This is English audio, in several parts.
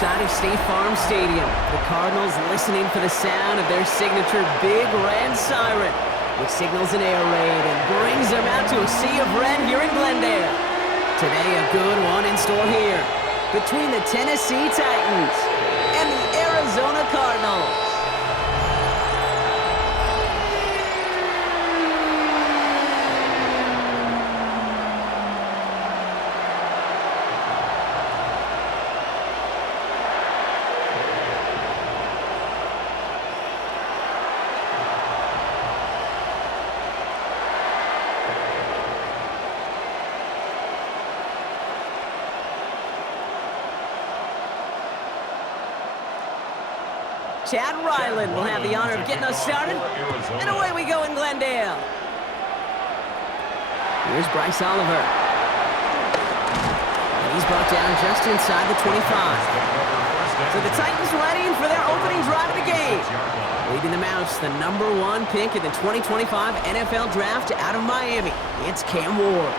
inside of State Farm Stadium. The Cardinals listening for the sound of their signature big red siren, which signals an air raid and brings them out to a sea of red here in Glendale. Today, a good one in store here between the Tennessee Titans and the Arizona Cardinals. Chad Ryland will have the honor of getting us started. And away we go in Glendale. Here's Bryce Oliver. And he's brought down just inside the 25. So the Titans ready for their opening drive of the game. Leading the Mouse, the #1 pick in the 2025 NFL Draft out of Miami. It's Cam Ward.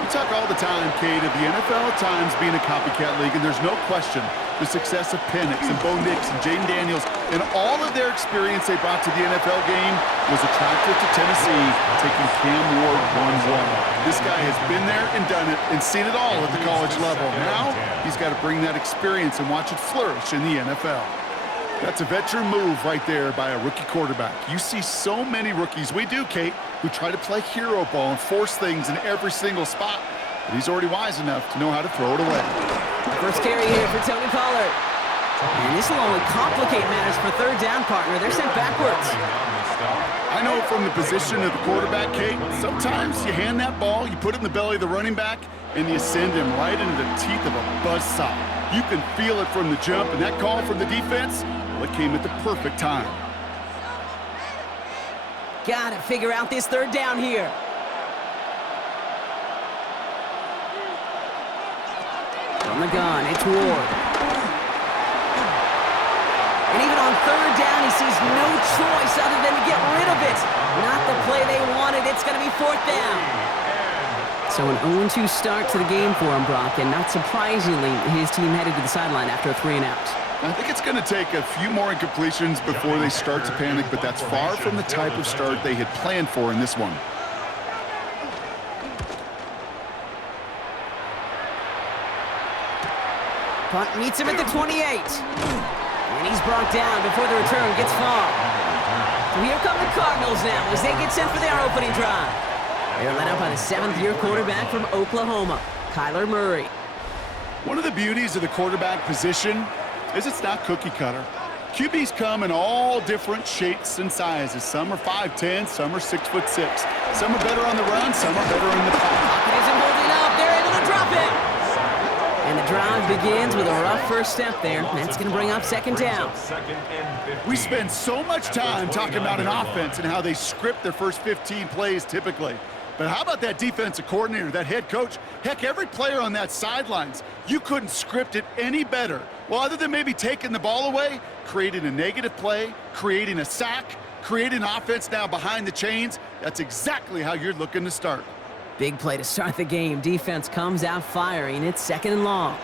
We talk all the time, Kate, of the NFL at times being a copycat league, and there's no question the success of Penix and Bo Nix and Jaden Daniels and all of their experience they brought to the NFL game was attractive to Tennessee, taking Cam Ward 1-1. This guy has been there and done it and seen it all at the college level. Now he's got to bring that experience and watch it flourish in the NFL. That's a veteran move right there by a rookie quarterback. You see so many rookies, we do, Kate, who try to play hero ball and force things in every single spot. But he's already wise enough to know how to throw it away. First carry here for Tony Pollard. And this will only complicate matters for third down, partner. They're sent backwards. I know from the position of the quarterback, Kate, sometimes you hand that ball, you put it in the belly of the running back, and you send him right into the teeth of a buzzsaw. You can feel it from the jump, and that call from the defense, well, it came at the perfect time. Got to figure out this third down here. From the gun, it's Ward. And even on third down, he sees no choice other than to get rid of it. Not the play they wanted. It's going to be fourth down. So an 0-2 start to the game for him, Brock, and not surprisingly, his team headed to the sideline after a 3-and-out. I think it's going to take a few more incompletions before they start to panic, but that's far from the type of start they had planned for in this one. Punt meets him at the 28. And he's brought down before the return gets far. So here come the Cardinals now as they get set for their opening drive. They're led up by the 7th-year quarterback from Oklahoma, Kyler Murray. One of the beauties of the quarterback position is it's not cookie cutter. QBs come in all different shapes and sizes. Some are 5'10", some are 6'6". Some are better on the run, some are better in the pocket. Pocket isn't holding up. They're able to drop it. And the drive begins with a rough first step there. That's going to bring up second down. We spend so much time talking about an offense and how they script their first 15 plays typically. But how about that defensive coordinator, that head coach? Heck, every player on that sidelines, you couldn't script it any better. Well, other than maybe taking the ball away, creating a negative play, creating a sack, creating offense now behind the chains, that's exactly how you're looking to start. Big play to start the game. Defense comes out firing. It's 2nd and long.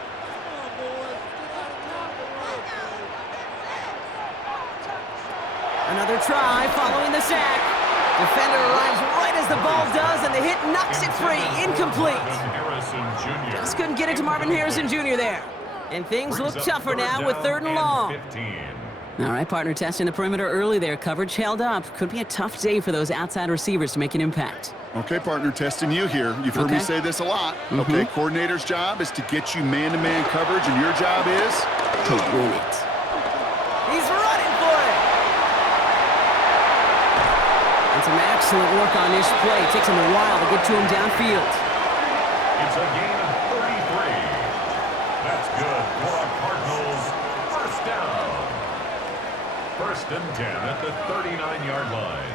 Another try following the sack. Defender arrives right as the ball does, and the hit knocks it free. Incomplete. Just couldn't get it to Marvin Harrison Jr. there. And things look tougher now with 3rd and long. All right, partner, testing the perimeter early there. Coverage held up. Could be a tough day for those outside receivers to make an impact. Okay, partner, testing you here. You've heard me say this a lot. Okay, coordinator's job is to get you man-to-man coverage, and your job is to win it. He's running for it. And some excellent work on this play. It takes him a while to get to him downfield. It's a gain of 33. That's good for our Cardinals. First down. 1st and 10 at the 39-yard line.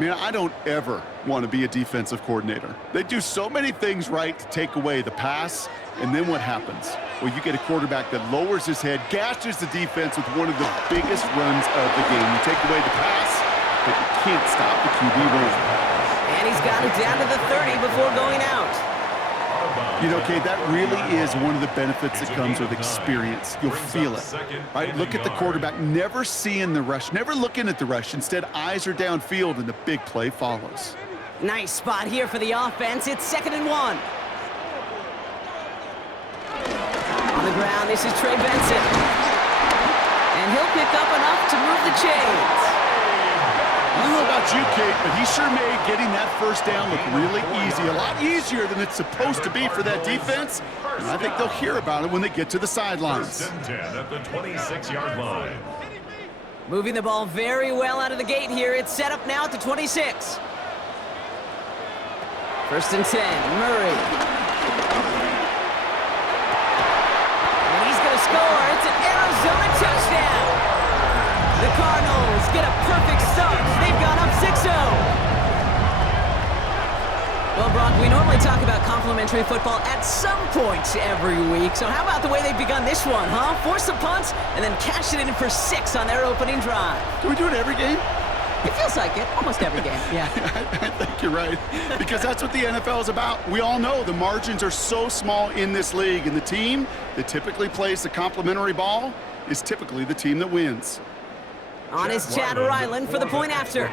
Man, I don't ever want to be a defensive coordinator. They do so many things right to take away the pass, and then what happens? Well, you get a quarterback that lowers his head, gashes the defense with one of the biggest runs of the game. You take away the pass, but you can't stop the QB run. And he's got it down to the 30 before going out. You know, Kate, that really is one of the benefits that comes with experience. You'll feel it, right? Look at the quarterback, never seeing the rush, never looking at the rush. Instead, eyes are downfield, and the big play follows. Nice spot here for the offense. It's 2nd and 1. On the ground, this is Trey Benson. And he'll pick up enough to move the chains. I don't know about you, Kate, but he sure made getting that first down look really easy. A lot easier than it's supposed to be for that defense. And I think they'll hear about it when they get to the sidelines. 1st and 10 at the 26-yard line. Moving the ball very well out of the gate here. It's set up now at the 26. 1st and 10, Murray. And he's going to score. It's an Arizona touchdown. The Cardinals get a perfect start. They've gone up 6-0. Well, Brock, we normally talk about complimentary football at some point every week. So how about the way they've begun this one, huh? Force a punt and then cash it in for 6 on their opening drive. Do we do it every game? It feels like it. Almost every game, yeah. I think you're right, because that's what the NFL is about. We all know the margins are so small in this league, and the team that typically plays the complimentary ball is typically the team that wins. On is Chad Ryland for the point after.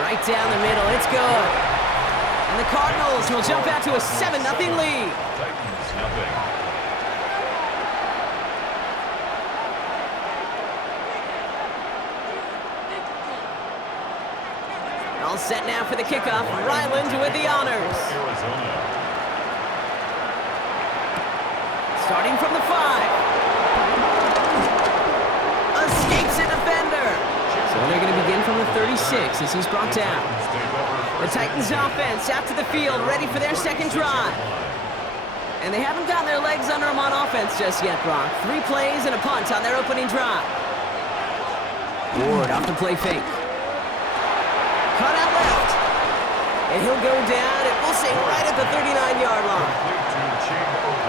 Right down the middle, it's good. And the Cardinals will jump out to a 7-0 lead. Titans, nothing. All set now for the kickoff. Ryland with the honors. Arizona. Starting from the 5. Escapes a defender. So they're going to begin from the 36 as he's brought down. The Titans offense out to the field, ready for their second drive. And they haven't gotten their legs under them on offense just yet, Brock. 3 plays and a punt on their opening drive. Ward off the play fake. Cut out left. And he'll go down, and we'll say right at the 39-yard line.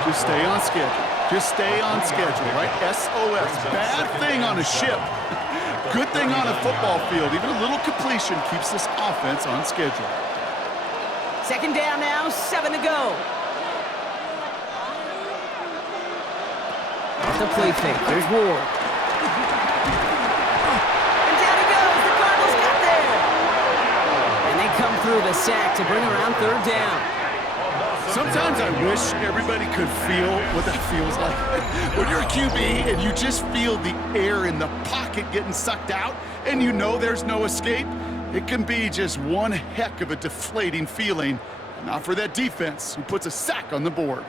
Just stay on schedule. Just stay on schedule, right? SOS. Bad thing on a ship. Good thing on a football field. Even a little completion keeps this offense on schedule. 2nd down now, 7 to go. Off the play fake. There's Ward. And down he goes. The Cardinals got there. And they come through the sack to bring around 3rd down. Sometimes I wish everybody could feel what that feels like. When you're a QB and you just feel the air in the pocket getting sucked out and you know there's no escape, it can be just one heck of a deflating feeling. Not for that defense who puts a sack on the board.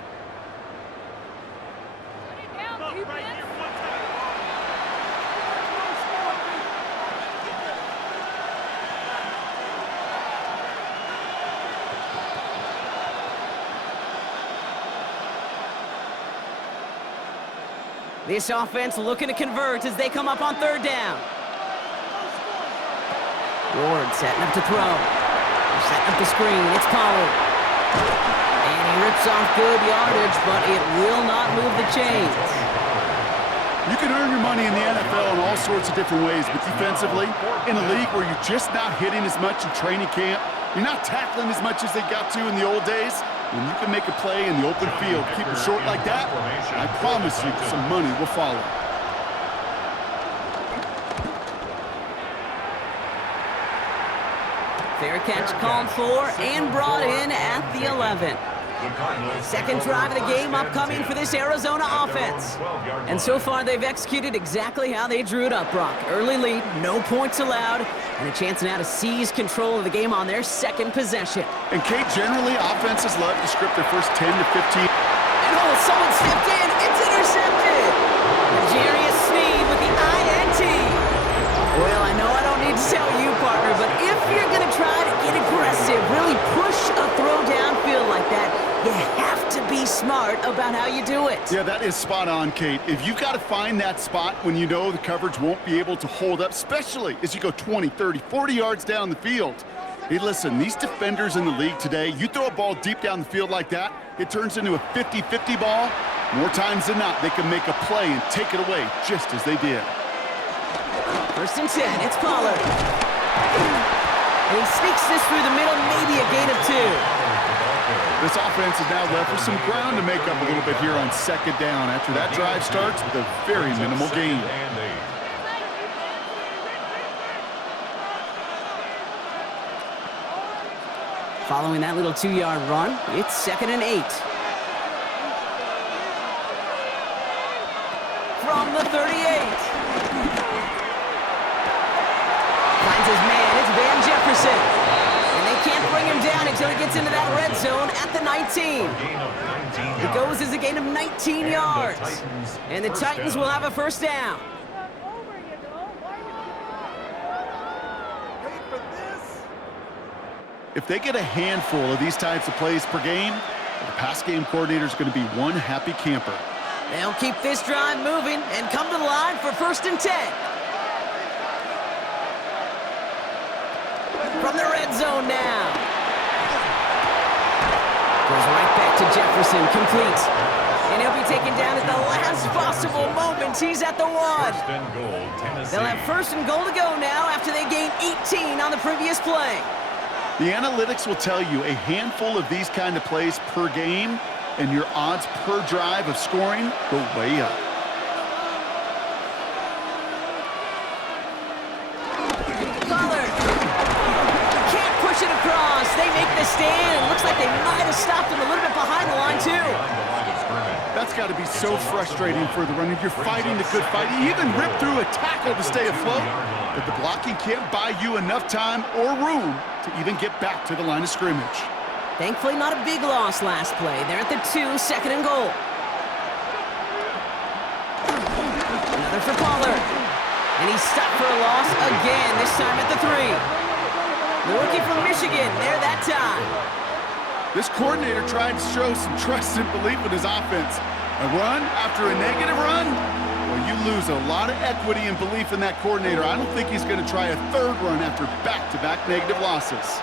This offense looking to convert as they come up on 3rd down. Ward setting up to throw. They're setting up the screen. It's Pollard. And he rips off good yardage, but it will not move the chains. You can earn your money in the NFL in all sorts of different ways, but defensively, in a league where you're just not hitting as much in training camp, you're not tackling as much as they got to in the old days, when you can make a play in the open field, keep it short like that, I promise you some money will follow. Fair catch called for and brought in at the 11. Second drive of the game upcoming for this Arizona offense. And so far, they've executed exactly how they drew it up, Brock. Early lead, no points allowed, and a chance now to seize control of the game on their second possession. And Kate, generally, offenses love to script their first 10 to 15. And oh, someone stepped in. It's intercepted. Jarius Sneed with the INT. Well, I know I don't need to tell you, partner, but if you're going to try to get aggressive, really push a throw downfield like that, you have to be smart smart about how you do it. Yeah, that is spot on, Kate. If you've got to find that spot when you know the coverage won't be able to hold up, especially as you go 20, 30, 40 yards down the field. Hey, listen, these defenders in the league today, you throw a ball deep down the field like that, it turns into a 50-50 ball. More times than not, they can make a play and take it away just as they did. 1st and 10, it's Pollard. And he sneaks this through the middle, maybe a gain of 2. This offense is now left with some ground to make up a little bit here on 2nd down after that drive starts with a very minimal gain. Following that little 2-yard run, it's 2nd and 8. From the 38. Finds his man, it's Van Jefferson. And they can't bring him down until he gets into that red zone at the 19. It goes as a gain of 19 yards. And the Titans will have a 1st down. If they get a handful of these types of plays per game, the pass game coordinator is going to be one happy camper. They'll keep this drive moving and come to the line for 1st and 10. From the red zone now. Goes right back to Jefferson, complete. And he'll be taken down at the last possible moment. He's at the 1. They'll have 1st and goal to go now after they gained 18 on the previous play. The analytics will tell you a handful of these kind of plays per game, and your odds per drive of scoring go way up. Pollard can't push it across. They make the stand. It looks like they might have stopped him a little bit behind the line, too. That's got to be so frustrating for the runner. You're fighting the good fight. You even rip through a tackle to stay afloat, but the blocking can't buy you enough time or room to even get back to the line of scrimmage. Thankfully, not a big loss last play. They're at the 2, 2nd and goal. Another for Pollard. And he's stopped for a loss again, this time at the 3. The rookie from Michigan, there that time. This coordinator tried to show some trust and belief in his offense. A run after a negative run? Well, you lose a lot of equity and belief in that coordinator. I don't think he's going to try a 3rd run after back-to-back negative losses.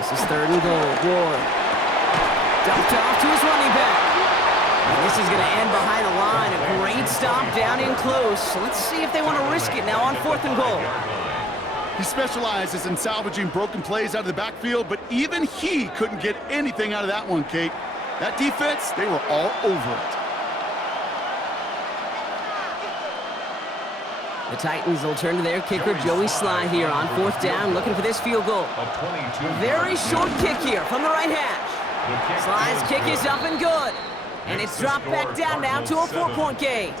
This is 3rd and goal. Ward dumped off to his running back. And this is going to end behind the line. A great stop down in close. So let's see if they want to risk it now on 4th and goal. He specializes in salvaging broken plays out of the backfield, but even he couldn't get anything out of that one, Kate. That defense, they were all over it. The Titans will turn to their kicker, Joey Sly, here on 4th down, looking for this field goal. A very short kick here from the right hash. Sly's kick is up and good. And it's dropped back down now to a 4-point game.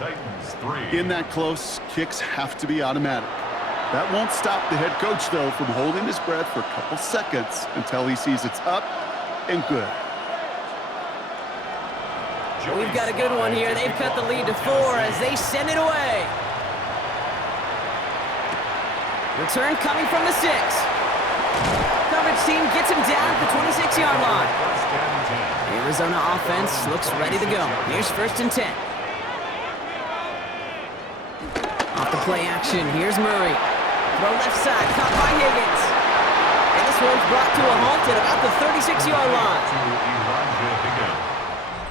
In that close, kicks have to be automatic. That won't stop the head coach, though, from holding his breath for a couple seconds until he sees it's up and good. We've got a good one here. They've cut the lead to 4 as they send it away. Return coming from the 6. Coverage team gets him down at the 26-yard line. The Arizona offense looks ready to go. Here's 1st and 10. Off the play action, here's Murray. Throw left side, caught by Higgins. And this one's brought to a halt at about the 36-yard line.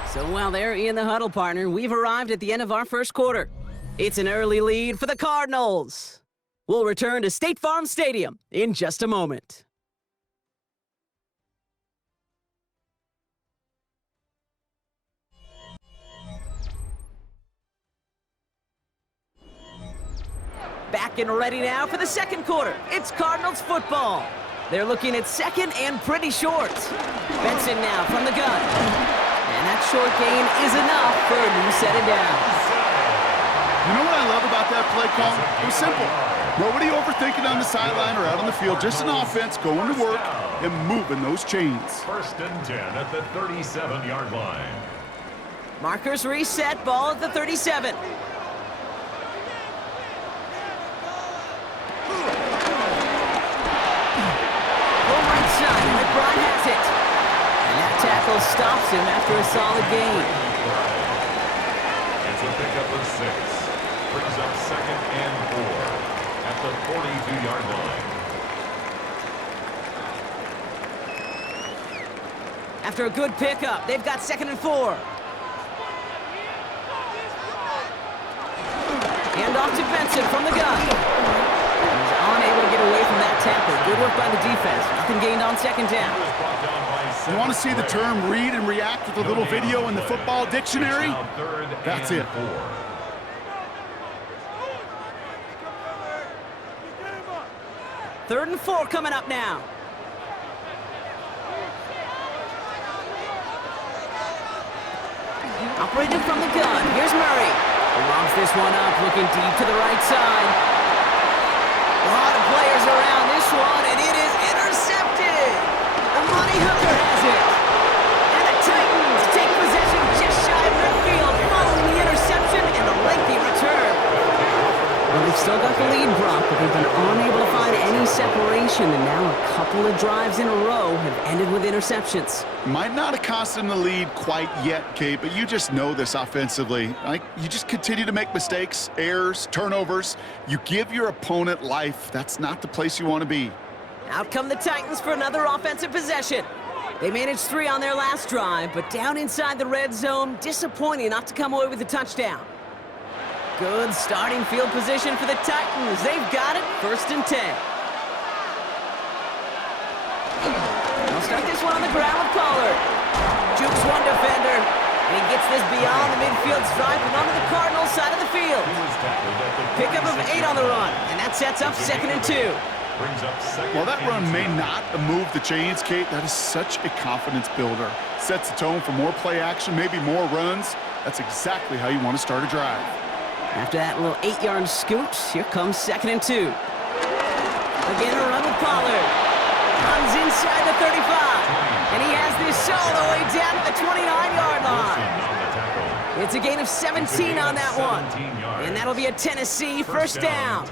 So while they're in the huddle, partner, we've arrived at the end of our 1st quarter. It's an early lead for the Cardinals. We'll return to State Farm Stadium in just a moment. Back and ready now for the 2nd quarter. It's Cardinals football. They're looking at 2nd and pretty short. Benson now from the gun. And that short gain is enough for a new set of downs. You know what I love about that play call? It was simple. Nobody overthinking on the sideline or out on the field. Just an offense going to work and moving those chains. 1st and 10 at the 37-yard line. Markers reset, ball at the 37. McBride has it. tackle stops him after a solid gain. It's a pickup of 6. Brings up 2nd and 4 at the 42-yard line. After a good pickup, they've got 2nd and 4. Hand off to Benson from the gun. He's unable to get away from that tackle. Good work by the defense. Nothing gained on 2nd down. You want to see the term read and react with a little video in the football dictionary? That's it. 3rd and 4 coming up now. Operating from the gun. Here's Murray. He lobs this one up, looking deep to the right side. A lot of players around this one, and it is intercepted. The money hooker has it. And the Titans take possession just shy of midfield, following the interception and a lengthy return. Well, they've still got the lead, Brock, but they've been unable to find any separation, and now a couple of drives in a row have ended with interceptions. Might not have cost them the lead quite yet, Kate, but you just know this offensively. You just continue to make mistakes, errors, turnovers. You give your opponent life. That's not the place you want to be. Out come the Titans for another offensive possession. They managed 3 on their last drive, but down inside the red zone, disappointing not to come away with a touchdown. Good starting field position for the Titans. They've got it, 1st and 10. They'll start this one on the ground with Pollard. Jukes one defender, and he gets this beyond the midfield stripe and onto the Cardinals side of the field. Pickup of 8 on the run, and that sets up 2nd and 2. Well, that run may not move the chains, Kate. That is such a confidence builder. Sets the tone for more play action, maybe more runs. That's exactly how you want to start a drive. After that little 8-yard scoot, here comes 2nd and 2. Again, a run with Pollard. Runs inside the 35. And he has this all the way down to the 29-yard line. It's a gain of 17 on that one. And that'll be a Tennessee first down.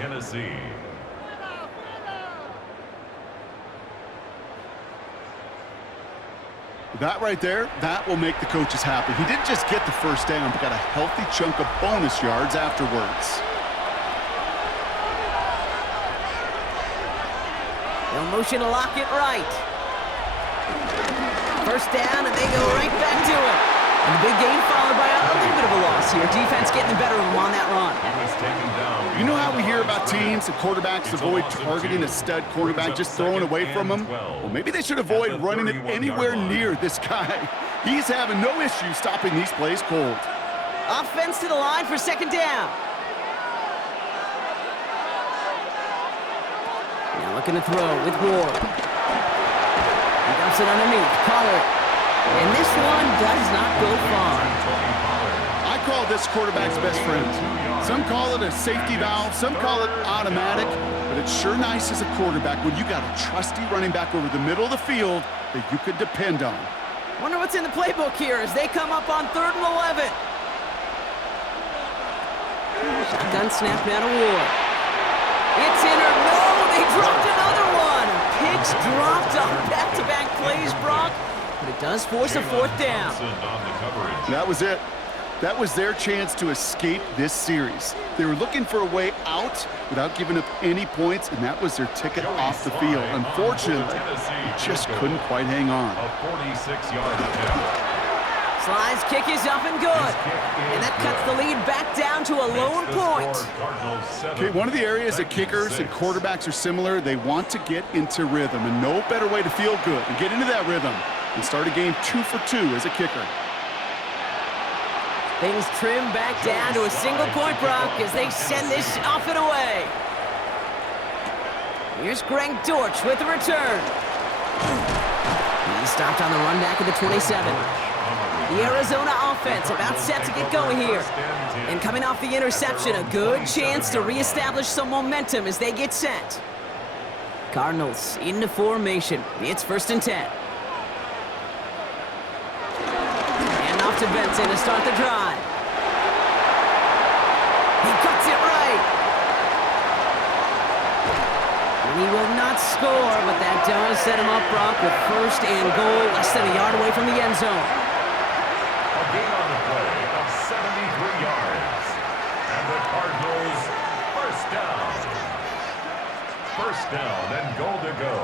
That right there, that will make the coaches happy. He didn't just get the first down, but got a healthy chunk of bonus yards afterwards. They'll motion to lock it right. First down, and they go right back to it. And the big gain followed by a little bit of a loss here. Defense getting the better of them on that run. You know how we hear about teams and quarterbacks avoid targeting a stud quarterback, just throwing away from him? Well, maybe they should avoid running it anywhere near this guy. He's having no issue stopping these plays cold. Offense to the line for 2nd down. Now looking to throw with Ward. He dumps it underneath. Pollard. And this one does not go far. I call this quarterback's best friend. Some call it a safety valve, some call it automatic, but it's sure nice as a quarterback when you got a trusty running back over the middle of the field that you could depend on. Wonder what's in the playbook here as they come up on 3rd and 11. Shotgun snap now to Ward. It's in or no, they dropped another one. Picks dropped on back-to-back plays, Brock, but it does force a 4th down. That was it. That was their chance to escape this series. They were looking for a way out without giving up any points, and that was their ticket off the field. Unfortunately, they just couldn't quite hang on. Sly's kick is up and good. And that cuts the lead back down to a lone point. Okay, one of the areas that kickers and quarterbacks are similar, they want to get into rhythm, and no better way to feel good and get into that rhythm and start a game 2 for 2 as a kicker. Things trim back down to a single point, Brock, as they send this off and away. Here's Greg Dortch with the return. He stopped on the run back of the 27. The Arizona offense about set to get going here. And coming off the interception, a good chance to reestablish some momentum as they get set. Cardinals into formation. It's 1st and 10. To Benson to start the drive. He cuts it right. And he will not score, but that does set him up, Brock, with first and goal, less than a yard away from the end zone. A gain on the play of 73 yards. And the Cardinals first down. First down and goal to go.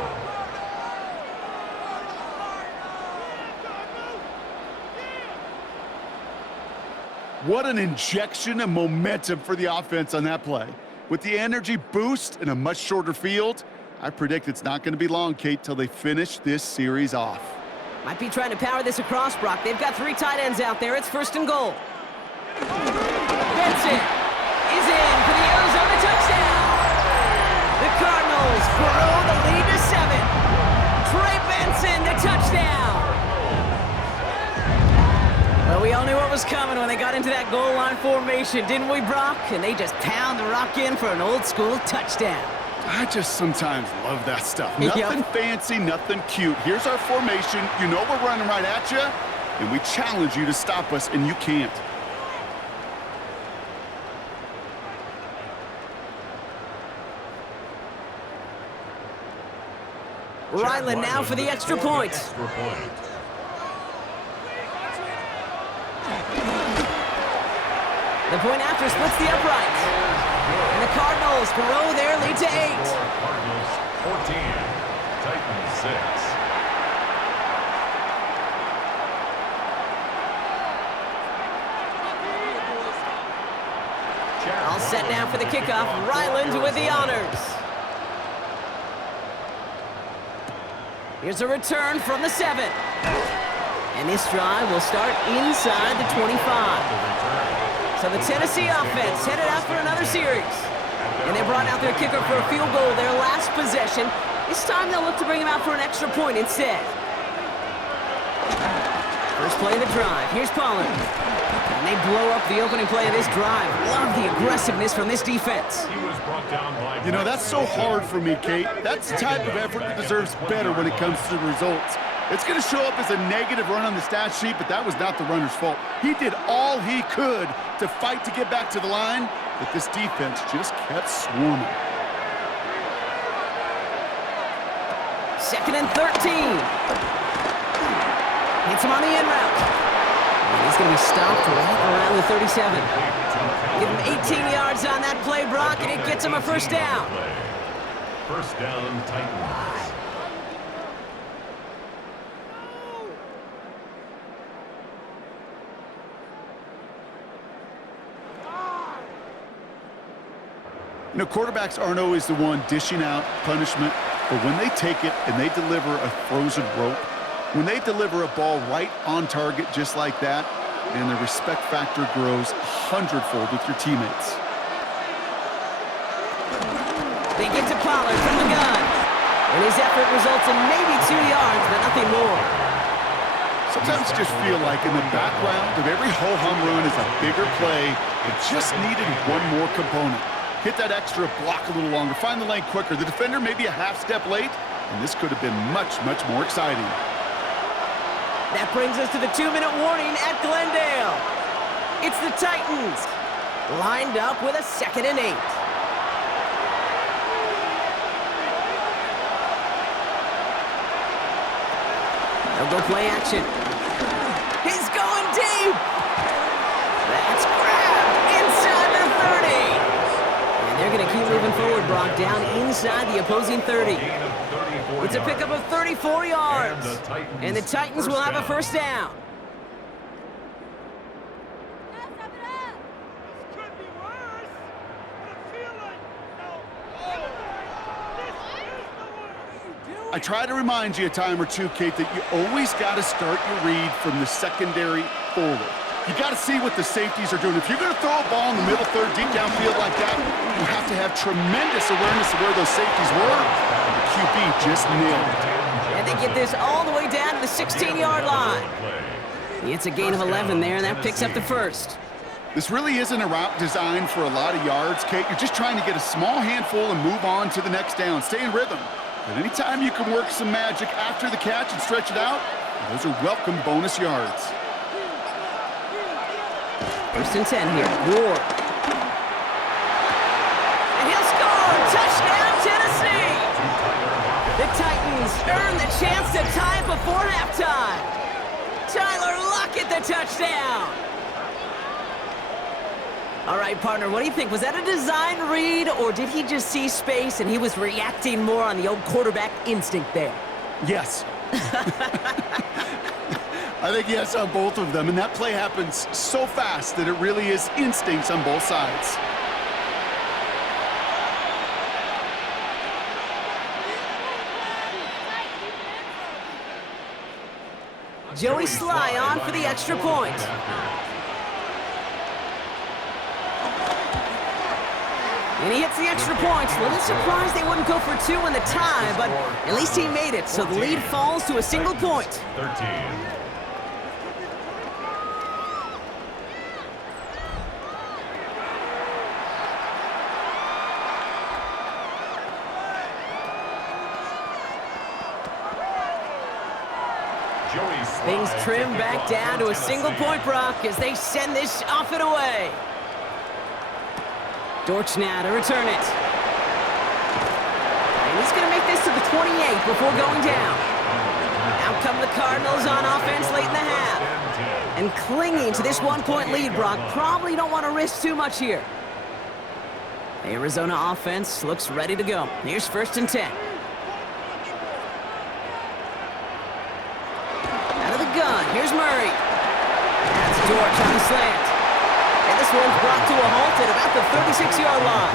What an injection of momentum for the offense on that play. With the energy boost and a much shorter field, I predict it's not going to be long, Kate, till they finish this series off. Might be trying to power this across, Brock. They've got 3 tight ends out there. It's first and goal. Benson is in for the Arizona touchdown. The Cardinals grow the lead to 7. Trey Benson, the touchdown. Well, we all knew what was coming when they got into that goal line formation, didn't we, Brock? And they just pound the rock in for an old-school touchdown. I just sometimes love that stuff. Yep. Nothing fancy, nothing cute. Here's our formation. You know we're running right at you, and we challenge you to stop us, and you can't. Ryland now for the extra point. The point after splits the uprights. And the Cardinals grow their lead to 8. Cardinals 14, Titans 6. All set now for the kickoff. Ryland with the honors. Here's a return from the 7. And this drive will start inside the 25. So the Tennessee offense headed out for another series. And they brought out their kicker for a field goal their last possession. This time they'll look to bring him out for an extra point instead. First play of the drive. Here's Pollard. And they blow up the opening play of this drive. Love the aggressiveness from this defense. You know, that's so hard for me, Kate. That's the type of effort that deserves better when it comes to the results. It's going to show up as a negative run on the stat sheet, but that was not the runner's fault. He did all he could to fight to get back to the line, but this defense just kept swarming. 2nd and 13. Hits him on the in route. And he's going to be stopped right around the 37. Give him 18 yards on that play, Brock, and it gets him a first down. First down, Titans. You know, quarterbacks aren't always the one dishing out punishment, but when they take it and they deliver a frozen rope, when they deliver a ball right on target just like that, and the respect factor grows 100-fold with your teammates. They get to Pollard from the gun. And his effort results in maybe 2 yards, but nothing more. Sometimes you just feel like in the background of every ho-hum run is a bigger play that just needed one more component. Hit that extra block a little longer, find the lane quicker. The defender may be a half step late, and this could have been much, much more exciting. That brings us to the 2-minute warning at Glendale. It's the Titans, lined up with a 2nd and 8. They'll go play action. He's going deep. That's grabbed inside the 30. And they're going to keep moving forward, Brock, down inside the opposing 30. It's a pickup of 34 yards. And the Titans will have a first down. I try to remind you a time or two, Kate, that you always got to start your read from the secondary forward. You got to see what the safeties are doing. If you're going to throw a ball in the middle third, deep downfield like that, you have to have tremendous awareness of where those safeties were. And the QB just nailed it. And they get this all the way down to the 16-yard line. It's a gain of 11 there, and that picks up the first. This really isn't a route designed for a lot of yards, Kate. You're just trying to get a small handful and move on to the next down. Stay in rhythm. But anytime you can work some magic after the catch and stretch it out, those are welcome bonus yards. 1st and 10 here. Ward. And he'll score! Touchdown, Tennessee! The Titans earn the chance to tie before halftime. Tyler Lockett, the touchdown. All right, partner, what do you think? Was that a design read, or did he just see space and he was reacting more on the old quarterback instinct there? Yes. I think yes on both of them, and that play happens so fast that it really is instincts on both sides. Joey Sly on for the extra point. And he hits the extra point. A little surprised they wouldn't go for two in the tie, but at least he made it, so the lead falls to a single point. 13. Things trim back down to a single point, Brock, as they send this off and away. Dortch now to return it. And he's going to make this to the 28 before going down. Out come the Cardinals on offense late in the half. And clinging to this one-point lead, Brock, probably don't want to risk too much here. The Arizona offense looks ready to go. Here's 1st and 10. Gun. Here's Murray. That's Dortch on the slant. And this one's brought to a halt at about the 36-yard line.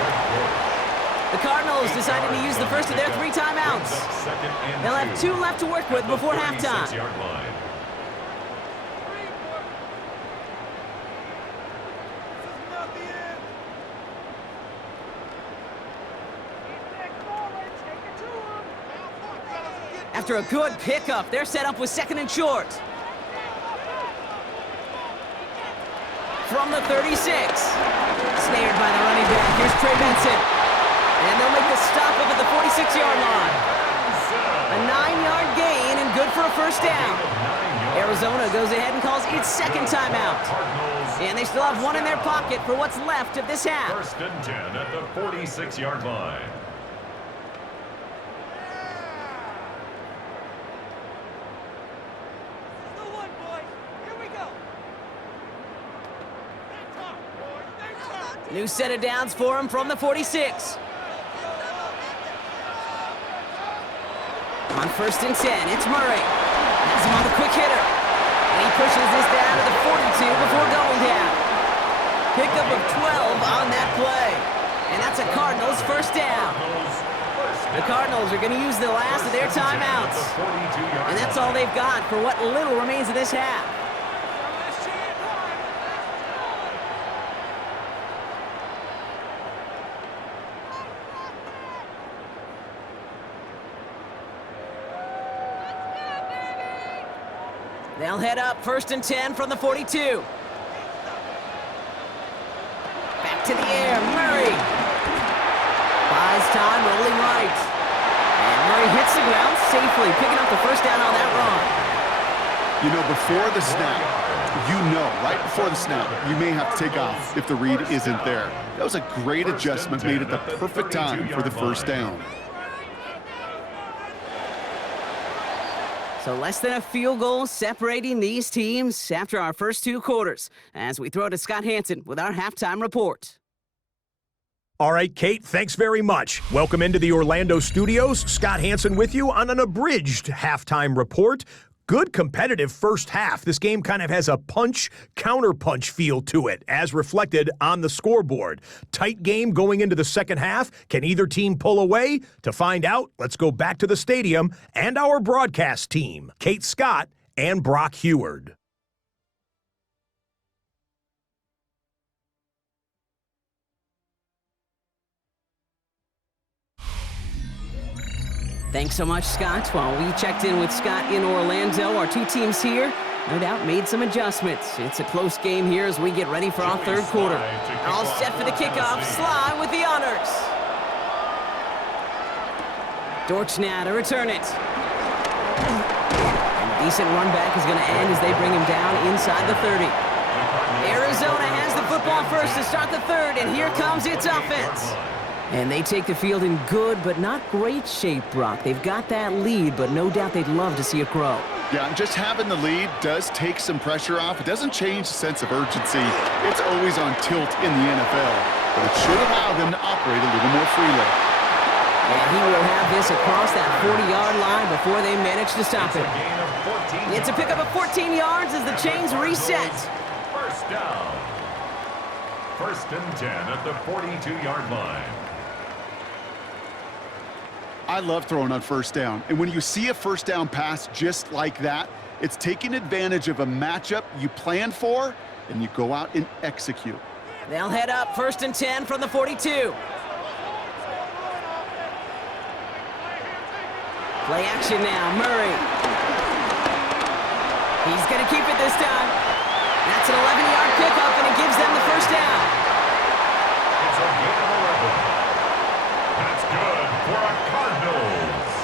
The Cardinals decided to use the first of their 3 timeouts. They'll have 2 left to work with before halftime. After a good pickup, they're set up with 2nd and short. From the 36. Snared by the running back. Here's Trey Benson. And they'll make the stop up at the 46-yard line. A 9-yard gain and good for a first down. Arizona goes ahead and calls its 2nd timeout. And they still have 1 in their pocket for what's left of this half. 1st and 10 at the 46-yard line. New set of downs for him from the 46. On 1st and 10, it's Murray. Has him on the quick hitter. And he pushes this down to the 42 before going down. Pickup of 12 on that play. And that's a Cardinals first down. The Cardinals are going to use the last of their timeouts. And that's all they've got for what little remains of this half. They'll head up 1st and 10 from the 42. Back to the air, Murray. Buys time, rolling right. And Murray hits the ground safely, picking up the first down on that run. You know, before the snap, right before the snap, you may have to take off if the read isn't there. That was a great adjustment made at the perfect time for the first down. So less than a field goal separating these teams after our first 2 quarters, as we throw to Scott Hansen with our halftime report. All right, Kate, thanks very much. Welcome into the Orlando studios. Scott Hansen with you on an abridged halftime report. Good competitive first half. This game kind of has a punch-counterpunch feel to it, as reflected on the scoreboard. Tight game going into the second half. Can either team pull away? To find out, let's go back to the stadium and our broadcast team, Kate Scott and Brock Heward. Thanks so much, Scott. While we checked in with Scott in Orlando, our 2 teams here no doubt made some adjustments. It's a close game here as we get ready for our 3rd quarter. All set for the kickoff. Sly with the honors. Dortch now to return it. And a decent run back is going to end as they bring him down inside the 30. Arizona has the football first to start the 3rd, and here comes its offense. And they take the field in good but not great shape, Brock. They've got that lead, but no doubt they'd love to see it grow. Yeah, and just having the lead does take some pressure off. It doesn't change the sense of urgency. It's always on tilt in the NFL, but it should allow them to operate a little more freely. And he will have this across that 40-yard line before they manage to stop him. It's a pickup of 14 yards as the chains reset. First down. 1st and 10 at the 42-yard line. I love throwing on first down. And when you see a first down pass just like that, it's taking advantage of a matchup you planned for, and you go out and execute. They'll head up 1st and 10 from the 42. Play action now, Murray. He's going to keep it this time. That's an 11-yard pickup, and it gives them the first down. It's a gain of 11. That's good for a Cardinals.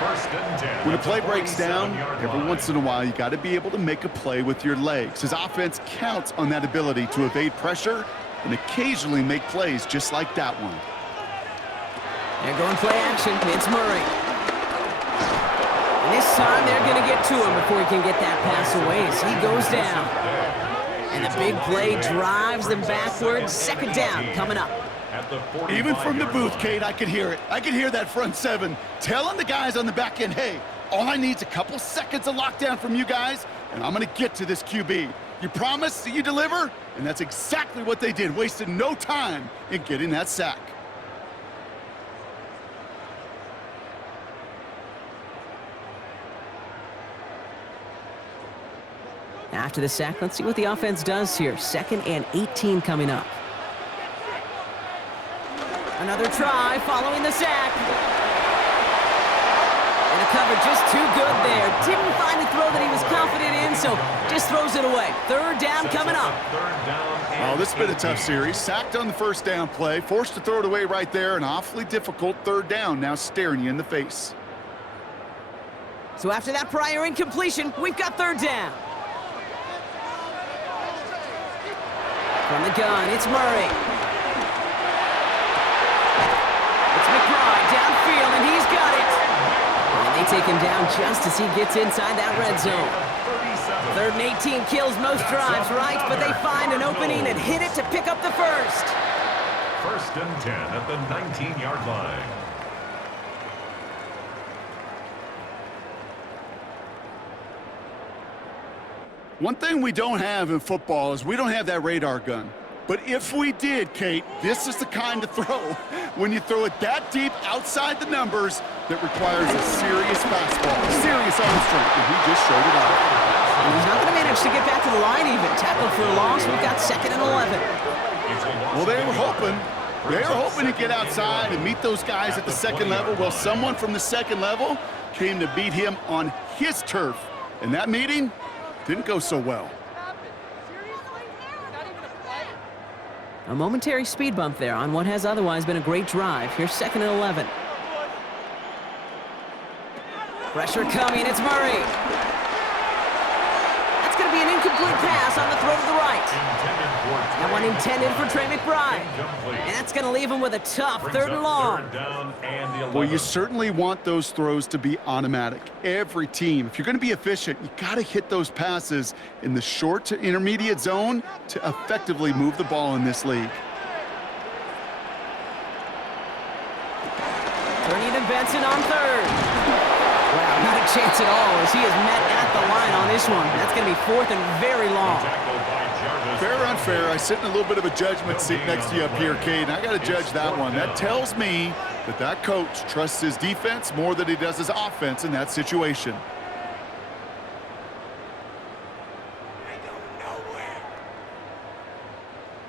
1st and 10. When a play breaks down, every once in a while, you got to be able to make a play with your legs. His offense counts on that ability to evade pressure and occasionally make plays just like that one. They're going play action. It's Murray. And this time they're going to get to him before he can get that pass away as he goes down. And the big play drives them backwards. 2nd down coming up. Even from the booth, Kate, I could hear it. I could hear that front seven telling the guys on the back end, hey, all I need is a couple seconds of lockdown from you guys, and I'm going to get to this QB. You promise that you deliver? And that's exactly what they did, wasted no time in getting that sack. After the sack, let's see what the offense does here. 2nd and 18 coming up. Another try following the sack. And the cover just too good there. Didn't find a throw that he was confident in, so just throws it away. 3rd down coming up. Oh, this has been a tough series. Sacked on the first down play, forced to throw it away right there, an awfully difficult 3rd down now staring you in the face. So after that prior incompletion, we've got 3rd down. From the gun, it's Murray. It's McBride downfield, and he's got it. And they take him down just as he gets inside that red zone. 3rd and 18 kills most drives, right? But they find an opening and hit it to pick up the first. 1st and 10 at the 19-yard line. One thing we don't have in football is we don't have that radar gun. But if we did, Kate, this is the kind of throw when you throw it that deep outside the numbers that requires a serious fastball, serious arm strength, and he just showed it off. And he's not going to manage to get back to the line even. Tackled for a loss. We've got 2nd and 11. Well, they were hoping to get outside and meet those guys at the 2nd level. Well, someone from the 2nd level came to beat him on his turf. And that meeting didn't go so well. A momentary speed bump there on what has otherwise been a great drive. Here's 2nd and 11. Pressure coming. It's Murray. That's going to be an incomplete pass on the throw to the right. That one intended for Trey McBride. And that's going to leave him with a tough 3rd and long. Well, you certainly want those throws to be automatic. Every team, if you're going to be efficient, you got to hit those passes in the short to intermediate zone to effectively move the ball in this league. Turning to Benson on 3rd. Wow, not a chance at all as he is met at the line on this one. That's going to be 4th and very long. Fair or unfair, I sit in a little bit of a judgment seat next to you up here, Cade, and I got to judge that one. That tells me that coach trusts his defense more than he does his offense in that situation.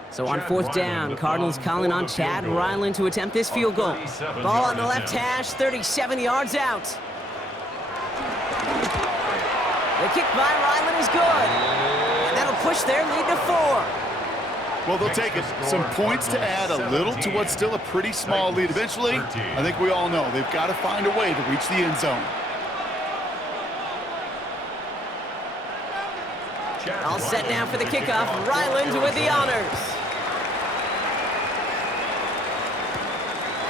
So on 4th down, Cardinals calling on Chad Ryland to attempt this field goal. Ball on the left hash, 37 yards out. The kick by Ryland is good. And that'll push their lead to 4. Well, they'll take it. Some points to add a little to what's still a pretty small lead. Eventually, I think we all know they've got to find a way to reach the end zone. All set now for the kickoff. Ryland with the honors.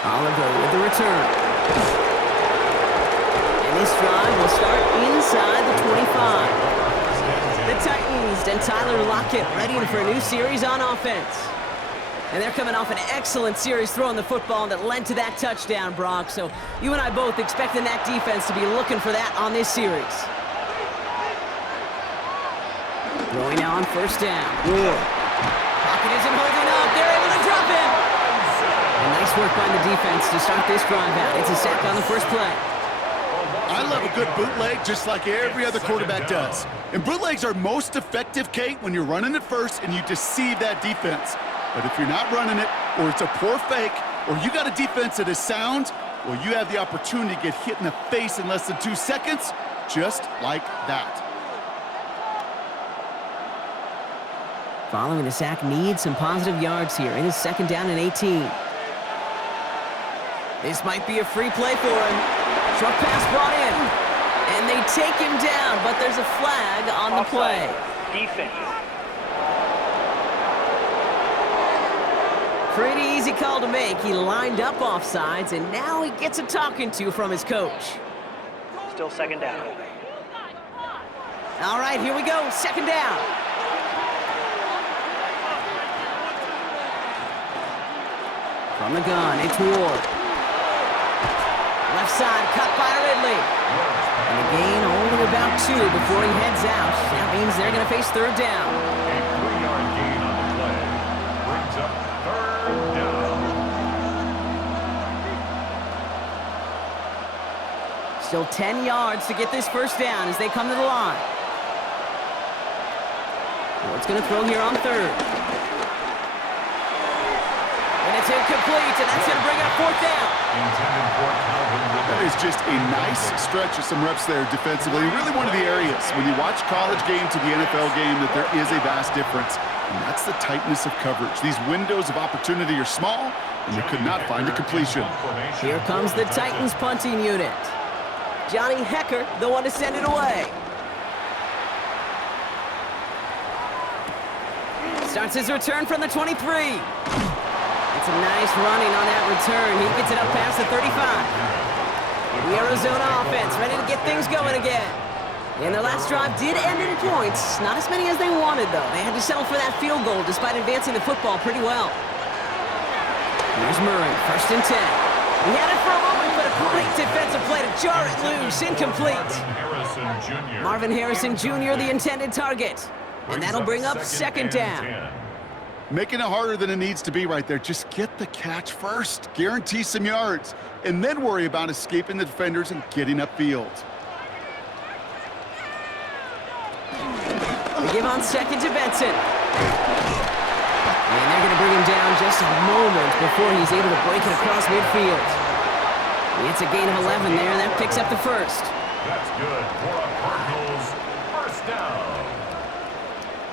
Oliver with the return. And this drive will start inside the 25. The Titans and Tyler Lockett ready for a new series on offense. And they're coming off an excellent series throwing the football that led to that touchdown, Brock. So you and I both expecting that defense to be looking for that on this series. Throwing now on first down. Ward. Pocket isn't holding up. They're able to drop him. And nice work by the defense to start this drive out. It's a sack on the first play. I love a good bootleg just like every other quarterback does. And bootlegs are most effective, Kate, when you're running it first and you deceive that defense. But if you're not running it, or it's a poor fake, or you got a defense that is sound, well, you have the opportunity to get hit in the face in less than 2 seconds, just like that. Following the sack needs some positive yards here. It is second down and 18. This might be a free play for him. Short pass brought in. And they take him down, but there's a flag on the play. Defense. Pretty easy call to make. He lined up offsides, and now he gets a talking to from his coach. Still second down. All right, here we go. Second down. From the gun, it's Ward. Left side, cut by Ridley. And a gain only about 2 before he heads out. That means they're going to face third down. A 3-yard gain on the play brings up third down. Still 10 yards to get this first down as they come to the line. Ward's going to throw here on third. And it's incomplete, and that's going to bring up fourth down. Intended for Calvin Ridley. That is just a nice stretch of some reps there defensively. Really one of the areas when you watch college game to the NFL game that there is a vast difference. And that's the tightness of coverage. These windows of opportunity are small, and they could not find a completion. Here comes the Titans punting unit. Johnny Hecker, the one to send it away. Starts his return from the 23. It's a nice running on that return. He gets it up past the 35. The Arizona offense ready to get things going again. And their last drive did end in points. Not as many as they wanted, though. They had to settle for that field goal despite advancing the football pretty well. Here's Murray, first and 10. He had it for a moment, but a great defensive play to jar it loose. Incomplete. Marvin Harrison Jr., the intended target. And that'll bring up second down. Making it harder than it needs to be right there. Just get the catch first. Guarantee some yards. And then worry about escaping the defenders and getting upfield. They give on second to Benson. And they're going to bring him down just a moment before he's able to break it across midfield. It's a gain of 11 there. That picks up the first. That's good for a Cardinals first down.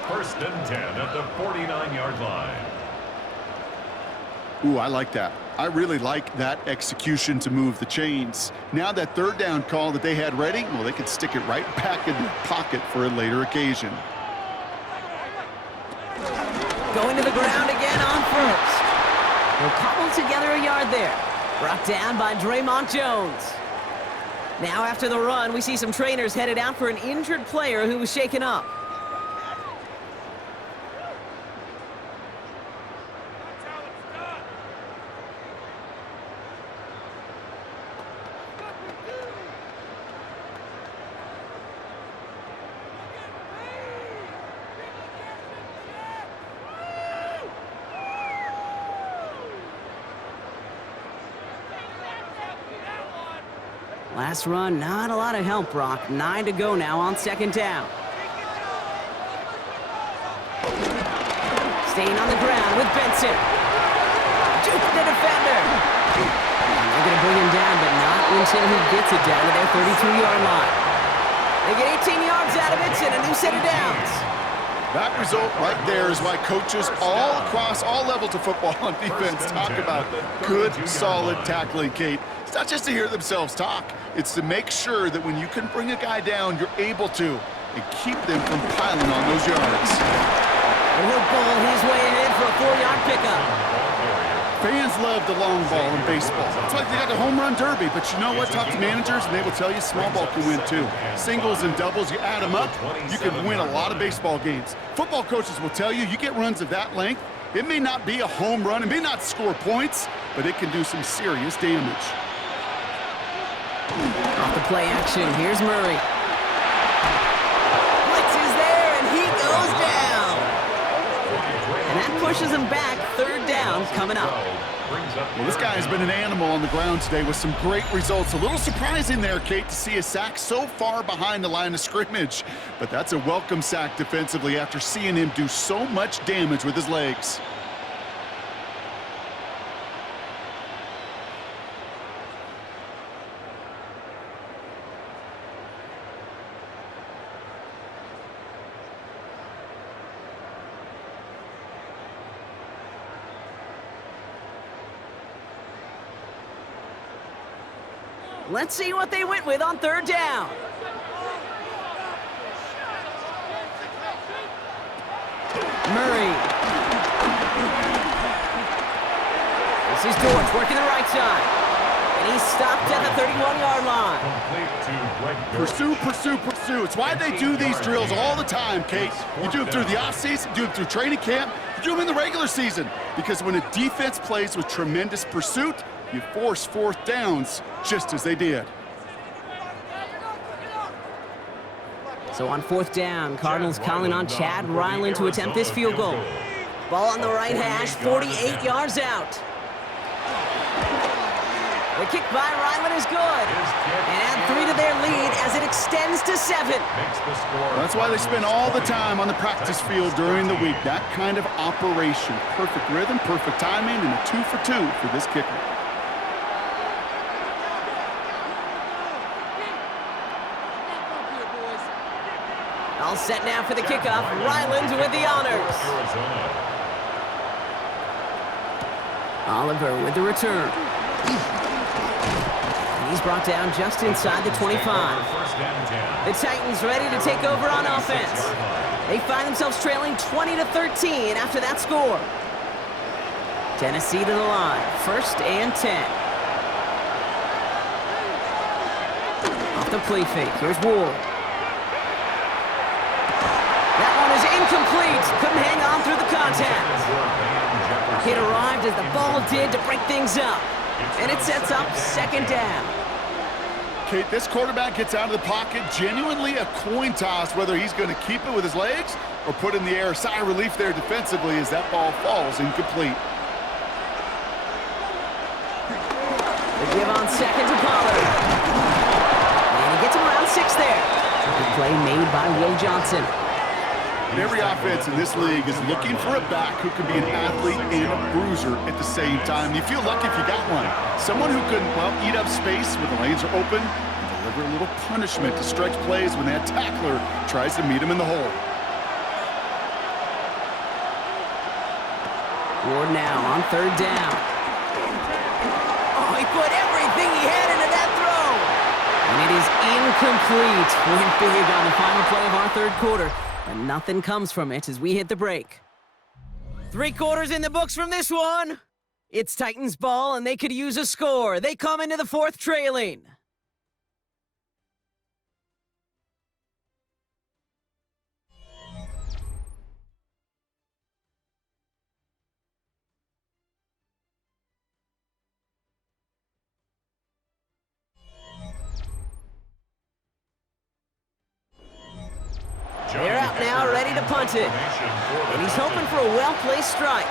First and 10 at the 49-yard line. Ooh, I like that. I really like that execution to move the chains. Now that third down call that they had ready, well, they could stick it right back in their pocket for a later occasion. Going to the ground again on first. They'll cobble together a yard there. Brought down by Draymond Jones. Now after the run, we see some trainers headed out for an injured player who was shaken up. Last run, not a lot of help, Brock. 9 to go now on second down. Staying on the ground with Benson. Juke the defender. They're going to bring him down, but not until he gets it down to their 32-yard line. They get 18 yards out of it and a new set of downs. That result right there is why coaches all across all levels of football on defense talk about good, solid tackling, Kate. It's not just to hear themselves talk. It's to make sure that when you can bring a guy down, you're able to, and keep them from piling on those yards. And he'll pull his way ahead for a 4-yard pickup. Fans love the long ball in baseball. It's like they got the home run derby, but you know what? Talk to managers and they will tell you small ball can win too. Singles and doubles, you add them up, you can win a lot of baseball games. Football coaches will tell you, you get runs of that length, it may not be a home run, it may not score points, but it can do some serious damage. Off the play action, here's Murray. Blitz is there, and he goes down. And that pushes him back. Third down coming up. Well, this guy has been an animal on the ground today with some great results. A little surprising there, Kate, to see a sack so far behind the line of scrimmage. But that's a welcome sack defensively after seeing him do so much damage with his legs. Let's see what they went with on third down. Murray. This is George working the right side. And he's stopped at the 31-yard line. Pursue, pursue, pursue. It's why they do these drills all the time, Kate. You do them through the offseason, do them through training camp, you do them in the regular season. Because when a defense plays with tremendous pursuit, you force fourth downs just as they did. So on fourth down, Cardinals calling on Chad Ryland to attempt this field goal. Ball on the right hash, 48 yards out. The kick by Ryland is good. And add 3 to their lead as it extends to 7. That's why they spend all the time on the practice field during the week. That kind of operation. Perfect rhythm, perfect timing, and a 2 for 2 for this kicker. All set now for the kickoff. Ryland with the honors. Oliver with the return. And he's brought down just inside the 25. The Titans ready to take over on offense. They find themselves trailing 20-13 after that score. Tennessee to the line. 1st and 10. Off the play fake. Here's Ward. That one is incomplete. Couldn't hang on through the contact. It arrived as the ball did to break things up. And it sets up 2nd down. Kate, this quarterback gets out of the pocket, genuinely a coin toss whether he's going to keep it with his legs or put in the air. Sigh of relief there defensively as that ball falls incomplete. The give on 2nd to Pollard. And he gets him around 6 there. The play made by Will Johnson. Every offense in this league is looking for a back who can be an athlete and a bruiser at the same time. You feel lucky if you got one. Someone who can, well, eat up space when the lanes are open and deliver a little punishment to stretch plays when that tackler tries to meet him in the hole. Ward now on 3rd down. Oh, he put everything he had into that throw. And it is incomplete. Went big on the final play of our 3rd quarter. But nothing comes from it as we hit the break. 3 quarters in the books from this one. It's Titans ball, and they could use a score. They come into the 4th trailing. They're out now, ready to punt it. And he's hoping for a well-placed strike.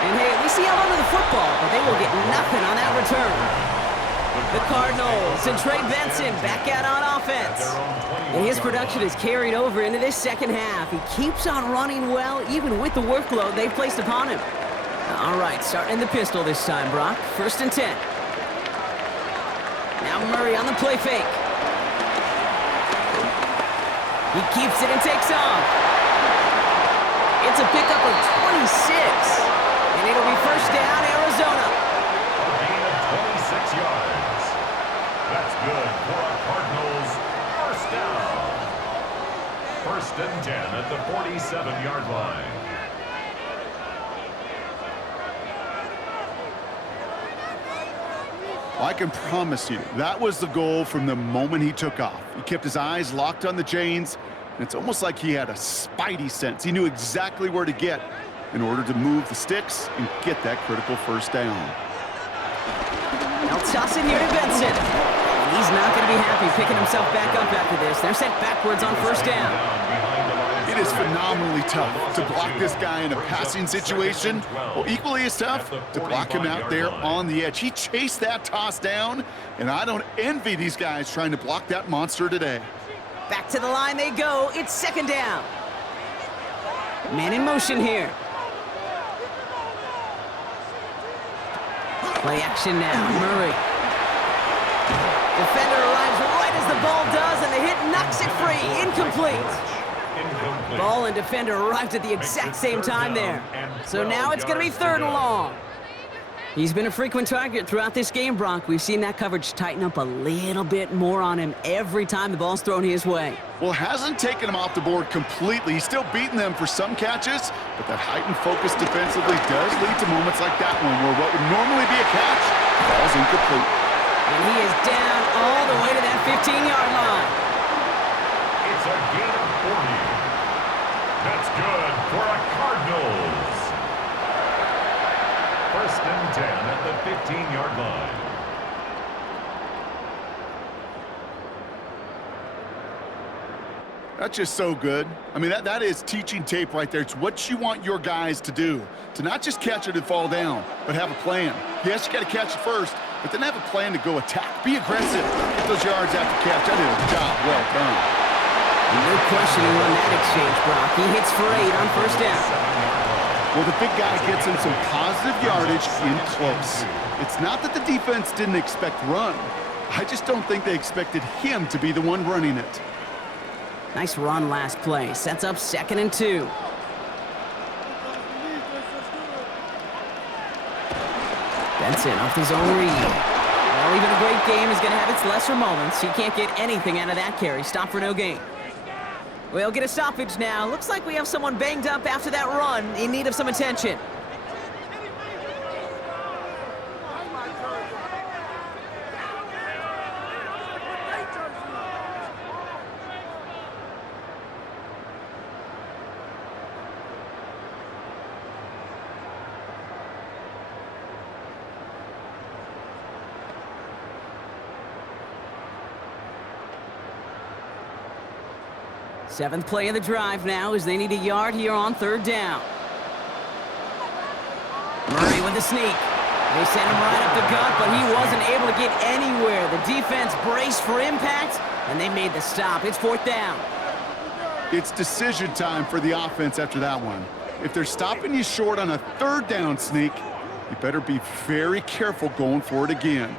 And hey, at least he held onto the football, but they will get nothing on that return. The Cardinals and Trey Benson back out on offense. And his production is carried over into this 2nd half. He keeps on running well, even with the workload they've placed upon him. All right, starting in the pistol this time, Brock. 1st and 10. Now Murray on the play fake. He keeps it and takes off. It's a pickup of 26. And it'll be 1st down, Arizona. A gain of 26 yards. That's good for our Cardinals. 1st down. Well, I can promise you, that was the goal from the moment he took off. He kept his eyes locked on the chains, and it's almost like he had a spidey sense. He knew exactly where to get in order to move the sticks and get that critical first down. They'll toss it here to Benson. He's not going to be happy picking himself back up after this. They're sent backwards on first down. It is phenomenally tough to block this guy in a passing situation. Well, equally as tough to block him out there on the edge. He chased that toss down, and I don't envy these guys trying to block that monster today. Back to the line they go. It's second down. Man in motion here. Play action now. Murray. Defender arrives right as the ball does, and the hit knocks it free. Incomplete. Ball and defender arrived at the exact same time there. So now it's going to be third and long. He's been a frequent target throughout this game, Brock. We've seen that coverage tighten up a little bit more on him every time the ball's thrown his way. Well, hasn't taken him off the board completely. He's still beating them for some catches, but that heightened focus defensively does lead to moments like that one where what would normally be a catch falls incomplete. And he is down all the way to that 15-yard line. It's a gain of 40. That's good for a Cardinals. First and 10 at the 15-yard line. That's just so good. I mean, that is teaching tape right there. It's what you want your guys to do. To not just catch it and fall down, but have a plan. Yes, you got to catch it first, but then have a plan to go attack. Be aggressive. Get those yards after catch. That is a job well done. No questioning on that exchange, Brock. He hits for 8 on first down. Well, the big guy gets him some positive yardage in close. It's not that the defense didn't expect run. I just don't think they expected him to be the one running it. Nice run last play. Sets up 2nd and 2. Benson off his own read. Well, even a great game is going to have its lesser moments. He can't get anything out of that carry. Stop for no gain. We'll get a stoppage now. Looks like we have someone banged up after that run in need of some attention. Seventh play of the drive now as they need a yard here on third down. Murray with the sneak. They sent him right up the gut, but he wasn't able to get anywhere. The defense braced for impact, and they made the stop. It's fourth down. It's decision time for the offense after that one. If they're stopping you short on a third down sneak, you better be very careful going for it again.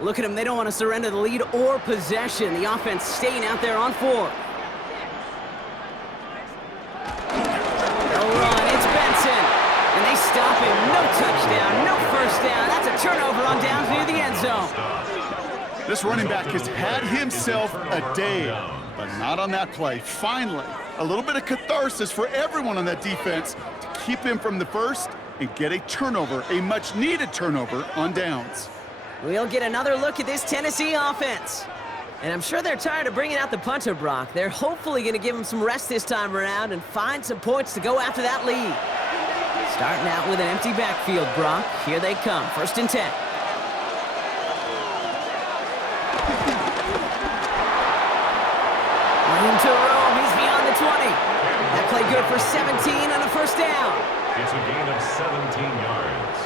Look at them. They don't want to surrender the lead or possession. The offense staying out there on 4. They'll run. It's Benson. And they stop him. No touchdown. No first down. That's a turnover on downs near the end zone. This running back has had himself a day, but not on that play. Finally, a little bit of catharsis for everyone on that defense to keep him from the first and get a turnover, a much-needed turnover on downs. We'll get another look at this Tennessee offense. And I'm sure they're tired of bringing out the punter, Brock. They're hopefully going to give him some rest this time around and find some points to go after that lead. Starting out with an empty backfield, Brock. Here they come, 1st and 10. Room to roam. He's beyond the 20. That play good for 17 on a first down. It's a gain of 17 yards.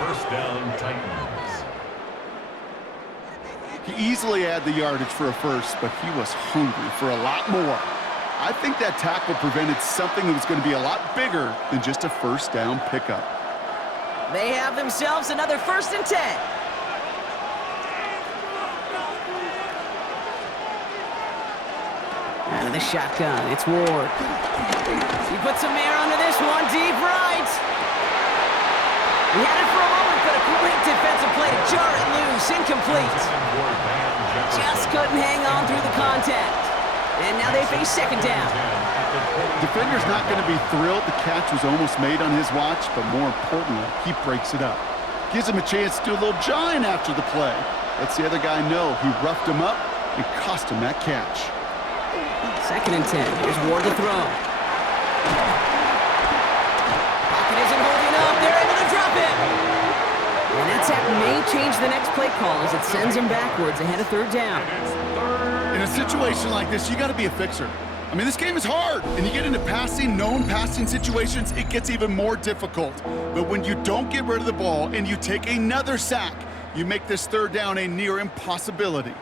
First down, Titans. He easily had the yardage for a first, but he was hungry for a lot more. I think that tackle prevented something that was going to be a lot bigger than just a first down pickup. They have themselves another 1st and 10. Out of the shotgun, it's Ward. He puts some air under this one, deep right. He had it for a moment, but a great defensive play to jar it loose, incomplete. Just couldn't hang on through the contact. And now they face 2nd down. Defender's not going to be thrilled the catch was almost made on his watch, but more importantly, he breaks it up. Gives him a chance to do a little jawing after the play. Lets the other guy know he roughed him up and cost him that catch. 2nd and 10. Here's Ward to throw. Pocket isn't holding up. They're able to drop it. And that sack may change the next play call as it sends him backwards ahead of 3rd down. In a situation like this, you got to be a fixer. I mean, this game is hard, and you get into known passing situations, it gets even more difficult. But when you don't get rid of the ball and you take another sack, you make this 3rd down a near impossibility.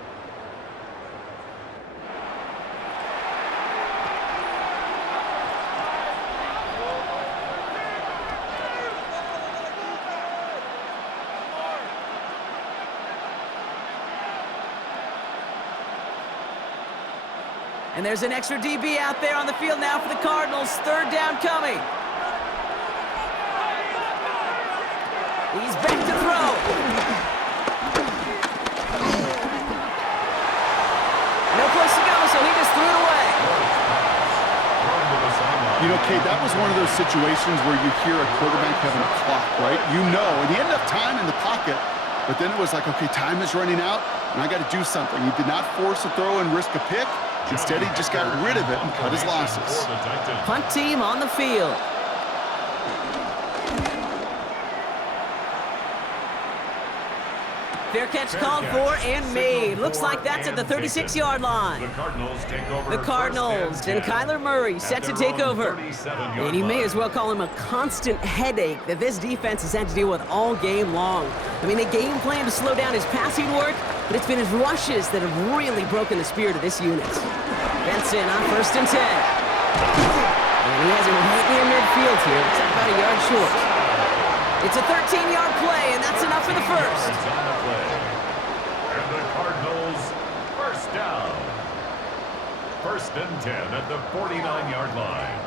And there's an extra DB out there on the field now for the Cardinals. 3rd down coming. He's back to throw. No place to go, so he just threw it away. You know, Kate, that was one of those situations where you hear a quarterback having a clock, right? You know, and he had enough time in the pocket, but then it was like, okay, time is running out, and I got to do something. He did not force a throw and risk a pick. Instead, he just got rid of it and cut his losses. Punt team on the field. Fair catch called for and made. Looks like that's at the 36-yard line. The Cardinals and Kyler Murray set to take over. And you may as well call him a constant headache that this defense has had to deal with all game long. I mean, they game plan to slow down his passing work, but it's been his rushes that have really broken the spirit of this unit. Benson on 1st and 10. And he has him right near midfield here. It's about a yard short. It's a 13-yard play, and that's enough for the first. And the Cardinals, 1st down. 1st and 10 at the 49-yard line.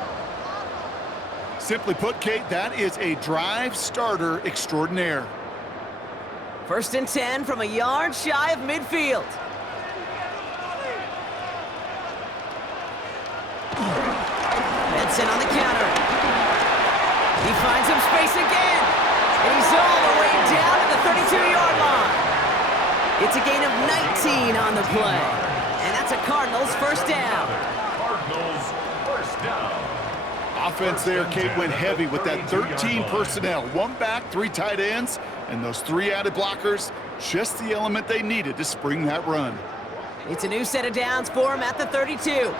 Simply put, Kate, that is a drive starter extraordinaire. 1st and 10 from a yard shy of midfield. Benson on the counter. He finds some space again. And he's all the way down to the 32-yard line. It's a gain of 19 on the play. And that's a Cardinals 1st down. Cardinals 1st down. Offense there, Kate, went heavy with that 13 personnel. 1 back, 3 tight ends, and those 3 added blockers. Just the element they needed to spring that run. It's a new set of downs for him at the 32.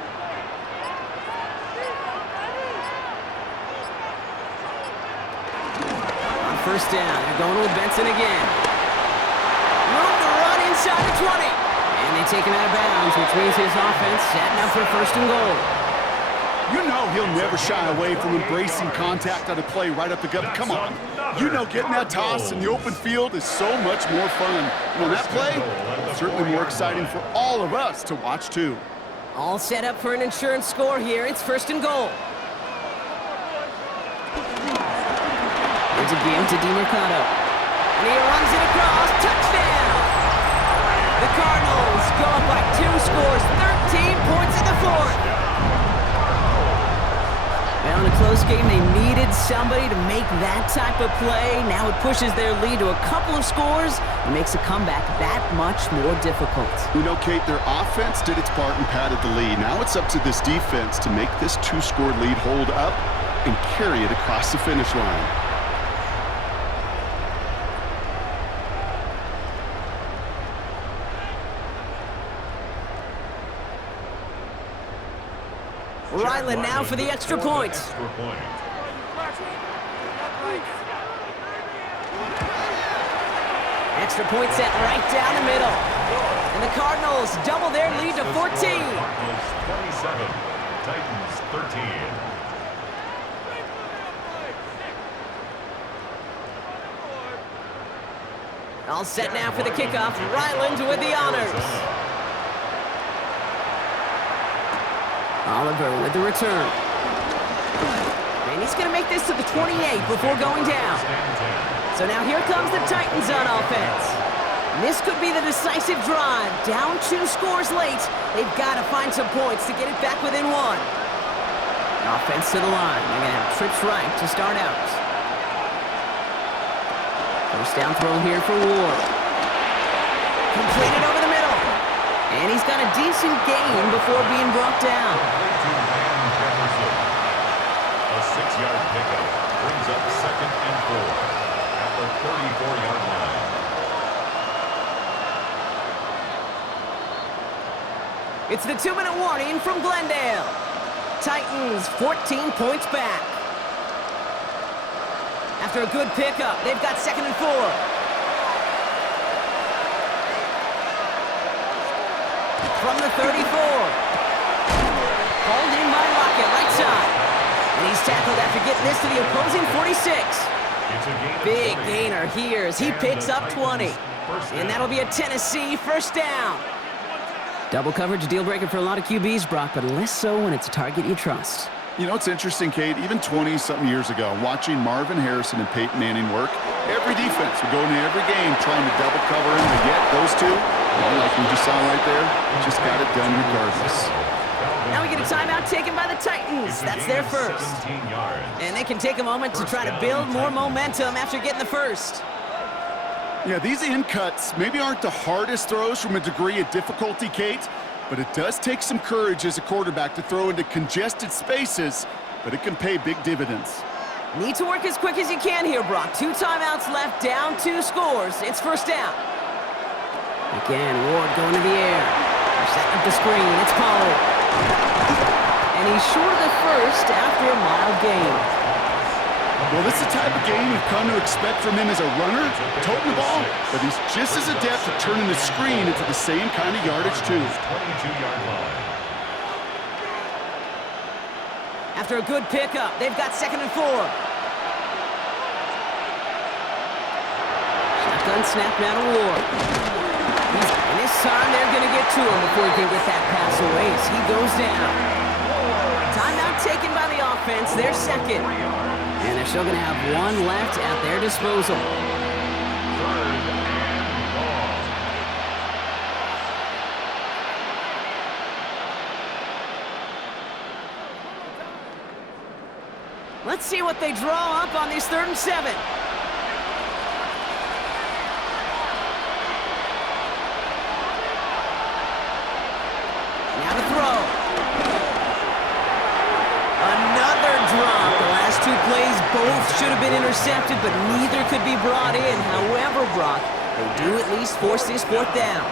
On 1st down, they're going with Benson again. Room to run inside the 20. And they take him out of bounds, which means his offense setting up for 1st and goal. You know he'll never shy away from embracing contact on a play right up the gut. Come on. You know getting that toss in the open field is so much more fun. And on that play, it's certainly more exciting for all of us to watch, too. All set up for an insurance score here. It's 1st and goal. There's a game to DiMercado. And he runs it across. Touchdown! The Cardinals go up by 2 scores, 13 points in the 4th. Well, in a close game, they needed somebody to make that type of play. Now it pushes their lead to a couple of scores and makes a comeback that much more difficult. You know, Kate, their offense did its part and padded the lead. Now it's up to this defense to make this 2-score lead hold up and carry it across the finish line. Ryland now for the extra point. Extra point set right down the middle. And the Cardinals double their lead to 14. Cardinals 27, Titans 13. All set now for the kickoff. Ryland with the honors. Oliver with the return. And he's going to make this to the 28 before going down. So now here comes the Titans on offense. This could be the decisive drive. Down 2 scores late. They've got to find some points to get it back within 1. Offense to the line. They're going to have trips right to start out. First down throw here for Ward. Completed over the middle. And he's got a decent gain before being brought down. A 6-yard pickup brings up 2nd and 4 at the 34-yard line. It's the 2-minute warning from Glendale. Titans 14 points back. After a good pickup, they've got 2nd and 4. From the 34. Hauled in by Lockett, right side. And he's tackled after getting this to the opposing 46. Big gainer here as he picks up 20. And that'll be a Tennessee first down. Double coverage, deal breaker for a lot of QBs, Brock, but less so when it's a target you trust. You know, it's interesting, Kate, even 20-something years ago, watching Marvin Harrison and Peyton Manning work, every defense would go into every game trying to double cover him, but yet those two, well, like we just saw right there, just got it done regardless. Now we get a timeout taken by the Titans. That's their first. And they can take a moment to try to build more momentum after getting the first. Yeah, these in cuts maybe aren't the hardest throws from a degree of difficulty, Kate, but it does take some courage as a quarterback to throw into congested spaces, but it can pay big dividends. Need to work as quick as you can here, Brock. 2 timeouts left, down 2 scores. It's first down. Again, Ward going to the air. They're setting up the screen. It's Pollard. And he's short of the first after a mild gain. Well, this is the type of game you've come to expect from him as a runner, toting the ball, but he's just as adept at turning the screen into the same kind of yardage, too. 22-yard line. After a good pickup, they've got 2nd and 4. Shotgun snap now to Ward. And this time they're going to get to him before he can get that pass away as he goes down. Timeout taken by the offense, their second. And they're still going to have 1 left at their disposal. Let's see what they draw up on this 3rd and 7. Now to throw. Another drop. The last 2 plays both should have been intercepted, but neither could be brought in. However, Brock, they do at least force this 4th down.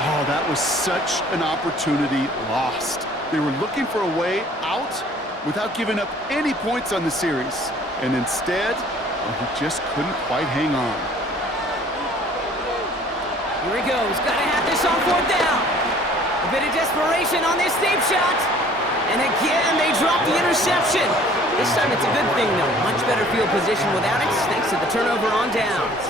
Oh, that was such an opportunity lost. They were looking for a way out without giving up any points on the series. And instead, well, he just couldn't quite hang on. Here he goes. Got to have this on 4th down. A bit of desperation on this deep shot. And again, they drop the interception. This time it's a good thing, though. Much better field position without it, thanks to the turnover on downs.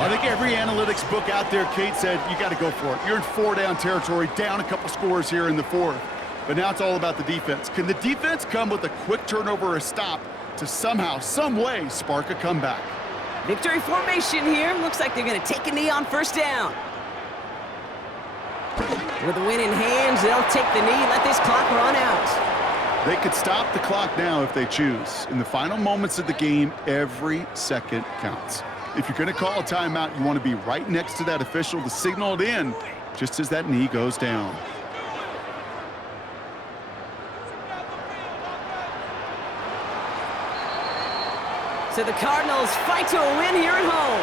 I think every analytics book out there, Kate, said you got to go for it. You're in 4-down territory, down a couple scores here in the 4th. But now it's all about the defense. Can the defense come with a quick turnover or a stop to somehow, some way, spark a comeback? Victory formation here. Looks like they're going to take a knee on 1st down. With the win in hands, they'll take the knee, let this clock run out. They could stop the clock now if they choose. In the final moments of the game, every second counts. If you're going to call a timeout, you want to be right next to that official to signal it in just as that knee goes down. So the Cardinals fight to a win here at home.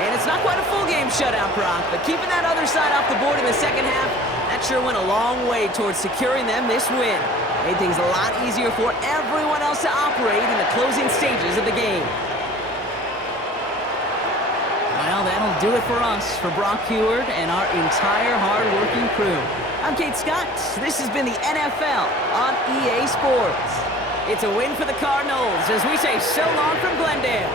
And it's not quite a full game shutout, Brock, but keeping that other side off the board in the 2nd half, that sure went a long way towards securing them this win. Made things a lot easier for everyone else to operate in the closing stages of the game. Well, that'll do it for us, for Brock Heward and our entire hard-working crew. I'm Kate Scott. This has been the NFL on EA Sports. It's a win for the Cardinals as we say so long from Glendale.